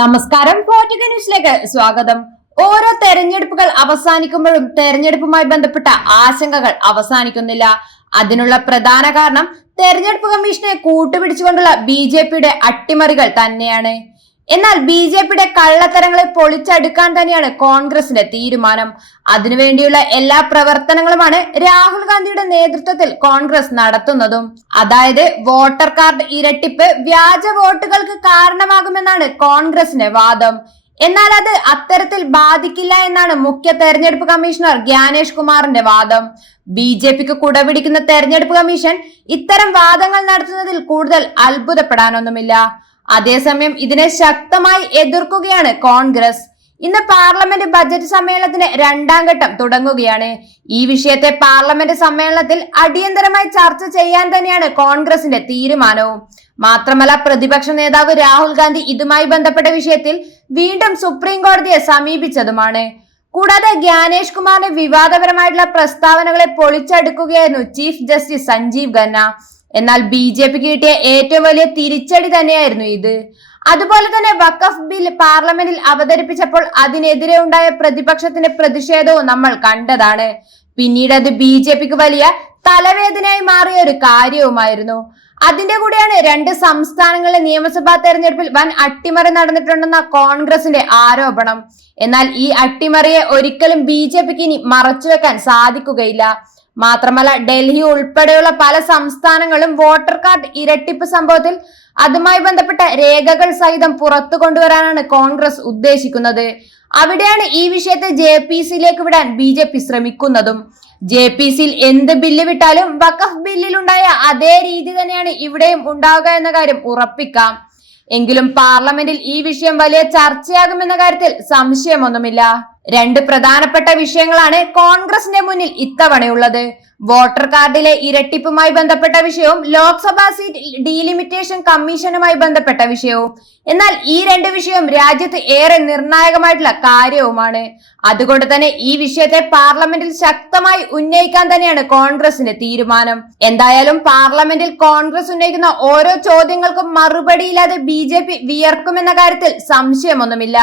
നമസ്കാരം പോർട്ടുഗൽ ന്യൂസിലേക്ക് സ്വാഗതം. ഓരോ തെരഞ്ഞെടുപ്പുകൾ അവസാനിക്കുമ്പോഴും തെരഞ്ഞെടുപ്പുമായി ബന്ധപ്പെട്ട ആശങ്കകൾ അവസാനിക്കുന്നില്ല. അതിനുള്ള പ്രധാന കാരണം തെരഞ്ഞെടുപ്പ് കമ്മീഷനെ കൂട്ടുപിടിച്ചുകൊണ്ടുള്ള ബി ജെ പിയുടെ അട്ടിമറികൾ തന്നെയാണ്. എന്നാൽ ബി ജെ പിയുടെ കള്ളത്തരങ്ങളെ പൊളിച്ചടുക്കാൻ തന്നെയാണ് കോൺഗ്രസിന്റെ തീരുമാനം. അതിനുവേണ്ടിയുള്ള എല്ലാ പ്രവർത്തനങ്ങളുമാണ് രാഹുൽ ഗാന്ധിയുടെ നേതൃത്വത്തിൽ കോൺഗ്രസ് നടത്തുന്നതും. അതായത് വോട്ടർ കാർഡ് ഇരട്ടിപ്പ് വ്യാജ വോട്ടുകൾക്ക് കാരണമാകുമെന്നാണ് കോൺഗ്രസിന്റെ വാദം. എന്നാൽ അത് അത്തരത്തിൽ ബാധിക്കില്ല എന്നാണ് മുഖ്യ തെരഞ്ഞെടുപ്പ് കമ്മീഷണർ ജ്ഞാനേഷ് കുമാറിന്റെ വാദം. ബി ജെ പിക്ക് കുടപിടിക്കുന്ന തെരഞ്ഞെടുപ്പ് കമ്മീഷൻ ഇത്തരം വാദങ്ങൾ നടത്തുന്നതിൽ കൂടുതൽ അത്ഭുതപ്പെടാനൊന്നുമില്ല. അതേസമയം ഇതിനെ ശക്തമായി എതിർക്കുകയാണ് കോൺഗ്രസ്. ഇന്ന് പാർലമെന്റ് ബജറ്റ് സമ്മേളനത്തിന് രണ്ടാം ഘട്ടം തുടങ്ങുകയാണ്. ഈ വിഷയത്തെ പാർലമെന്റ് സമ്മേളനത്തിൽ അടിയന്തരമായി ചർച്ച ചെയ്യാൻ തന്നെയാണ് കോൺഗ്രസിന്റെ തീരുമാനവും. മാത്രമല്ല പ്രതിപക്ഷ നേതാവ് രാഹുൽ ഗാന്ധി ഇതുമായി ബന്ധപ്പെട്ട വിഷയത്തിൽ വീണ്ടും സുപ്രീം കോടതിയെ സമീപിച്ചതുമാണ്. കൂടാതെ ജ്ഞാനേഷ് കുമാറിന്റെ വിവാദപരമായിട്ടുള്ള പ്രസ്താവനകളെ പൊളിച്ചടുക്കുകയായിരുന്നു ചീഫ് ജസ്റ്റിസ് സഞ്ജീവ് ഖന്ന. എന്നാൽ ബി ജെ പിക്ക് കിട്ടിയ ഏറ്റവും വലിയ തിരിച്ചടി തന്നെയായിരുന്നു ഇത്. അതുപോലെ തന്നെ വഖഫ് ബിൽ പാർലമെന്റിൽ അവതരിപ്പിച്ചപ്പോൾ അതിനെതിരെ ഉണ്ടായ പ്രതിപക്ഷത്തിന്റെ പ്രതിഷേധവും നമ്മൾ കണ്ടതാണ്. പിന്നീട് അത് ബി ജെ പിക്ക് വലിയ തലവേദനയായി മാറിയ ഒരു കാര്യവുമായിരുന്നു. അതിന്റെ കൂടെയാണ് രണ്ട് സംസ്ഥാനങ്ങളിലെ നിയമസഭാ തെരഞ്ഞെടുപ്പിൽ വൻ അട്ടിമറി നടന്നിട്ടുണ്ടെന്ന കോൺഗ്രസിന്റെ ആരോപണം. എന്നാൽ ഈ അട്ടിമറിയെ ഒരിക്കലും ബി ജെ പിക്ക് ഇനി മറച്ചുവെക്കാൻ സാധിക്കുകയില്ല. മാത്രമല്ല ഡൽഹി ഉൾപ്പെടെയുള്ള പല സംസ്ഥാനങ്ങളും വോട്ടർ കാർഡ് ഇരട്ടിപ്പ് സംഭവത്തിൽ അതുമായി ബന്ധപ്പെട്ട രേഖകൾ സഹിതം പുറത്തു കൊണ്ടുവരാനാണ് കോൺഗ്രസ് ഉദ്ദേശിക്കുന്നത്. അവിടെയാണ് ഈ വിഷയത്തെ ജെ പി സിയിലേക്ക് വിടാൻ ബി ജെ പി ശ്രമിക്കുന്നതും. ജെ പി സിയിൽ എന്ത് ബില്ല് വിട്ടാലും വഖഫ് ബില്ലിലുണ്ടായ അതേ രീതി തന്നെയാണ് ഇവിടെയും ഉണ്ടാവുക എന്ന കാര്യം ഉറപ്പിക്കാം. എങ്കിലും പാർലമെന്റിൽ ഈ വിഷയം വലിയ ചർച്ചയാകുമെന്ന കാര്യത്തിൽ സംശയമൊന്നുമില്ല. രണ്ട് പ്രധാനപ്പെട്ട വിഷയങ്ങളാണ് കോൺഗ്രസിന്റെ മുന്നിൽ ഇത്തവണയുള്ളത്. വോട്ടർ കാർഡിലെ ഇരട്ടിപ്പുമായി ബന്ധപ്പെട്ട വിഷയവും ലോക്സഭാ സീറ്റ് ഡീലിമിറ്റേഷൻ കമ്മീഷനുമായി ബന്ധപ്പെട്ട വിഷയവും. എന്നാൽ ഈ രണ്ട് വിഷയവും രാജ്യത്ത് ഏറെ നിർണായകമായിട്ടുള്ള കാര്യവുമാണ്. അതുകൊണ്ട് തന്നെ ഈ വിഷയത്തെ പാർലമെന്റിൽ ശക്തമായി ഉന്നയിക്കാൻ തന്നെയാണ് കോൺഗ്രസിന്റെ തീരുമാനം. എന്തായാലും പാർലമെന്റിൽ കോൺഗ്രസ് ഉന്നയിക്കുന്ന ഓരോ ചോദ്യങ്ങൾക്കും മറുപടിയില്ലാതെ ബി ജെ പി വിയർക്കുമെന്ന കാര്യത്തിൽ സംശയമൊന്നുമില്ല.